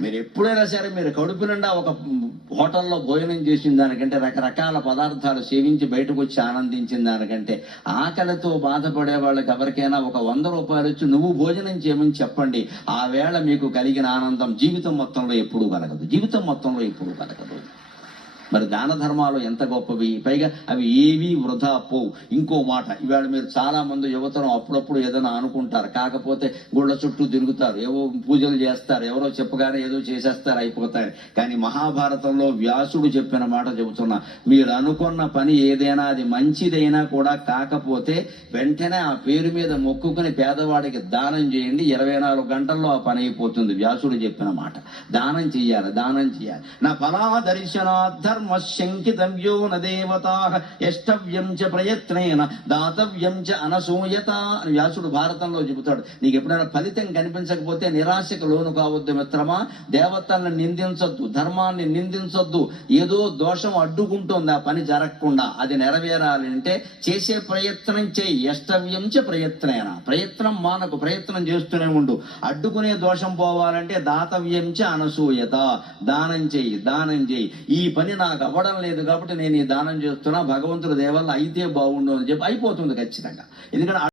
మీరు ఎప్పుడైనా సరే మీరు కడుపు నిండా ఒక హోటల్లో భోజనం చేసిన దానికంటే రకరకాల పదార్థాలు సేవించి బయటకు వచ్చి ఆనందించిన దానికంటే ఆకలితో బాధపడే వాళ్ళకి ఎవరికైనా ఒక వంద రూపాయలు వచ్చి నువ్వు భోజనం చేయమని చెప్పండి. ఆ వేళ మీకు కలిగిన ఆనందం జీవితం మొత్తంలో ఎప్పుడూ కలగదు. జీవితం మొత్తంలో ఎప్పుడూ కలగదు. మరి దాన ధర్మాలు ఎంత గొప్పవి? పైగా అవి ఏవి వృధా పోవు. ఇంకో మాట ఇవాళ మీరు చాలా మంది యువతరం అప్పుడప్పుడు ఏదైనా అనుకుంటారు. కాకపోతే గుళ్ళ చుట్టూ తిరుగుతారు. ఏవో పూజలు చేస్తారు. ఎవరో చెప్పగానే ఏదో చేసేస్తారు అయిపోతారు కానీ మహాభారతంలో వ్యాసుడు చెప్పిన మాట చెబుతున్నా మీరు అనుకున్న పని ఏదైనా అది మంచిదైనా కూడా కాకపోతే వెంటనే ఆ పేరు మీద మొక్కుకుని పేదవాడికి దానం చేయండి. ఇరవై నాలుగు గంటల్లో ఆ పని అయిపోతుంది. వ్యాసుడు చెప్పిన మాట. దానం చేయాలి దానం చేయాలి నా ఫలా దర్శనార్థ శంకితవ్యో న దేవతా ఎష్టవ్యం చ ప్రయత్నేన దాతవ్యం చ అనసూయత అని వ్యాసుడు భారతంలో చెబుతాడు. నీకు ఎప్పుడైనా ఫలితం కనిపించకపోతే నిరాశకు లోను కావద్దు మిత్రమా. దేవతలను నిందించొద్దు ధర్మాన్ని నిందించొద్దు. ఏదో దోషం అడ్డుకుంటుంది ఆ పని జరగకుండా. అది నెరవేరాలి అంటే చేసే ప్రయత్నం చేయి. ఎష్టవ్యం చ ప్రయత్నేన. ప్రయత్నం మానకు ప్రయత్నం చేస్తూనే ఉండు. అడ్డుకునే దోషం పోవాలంటే దాతవ్యం చ అనసూయత. దానం చేయి దానం చేయి. ఈ పని నా నాకు అవ్వడం లేదు కాబట్టి నేను ఈ దానం చేస్తున్నా భగవంతుడు దేవల్ల అయితే బాగుండు అని చెప్పి అయిపోతుంది ఖచ్చితంగా. ఎందుకంటే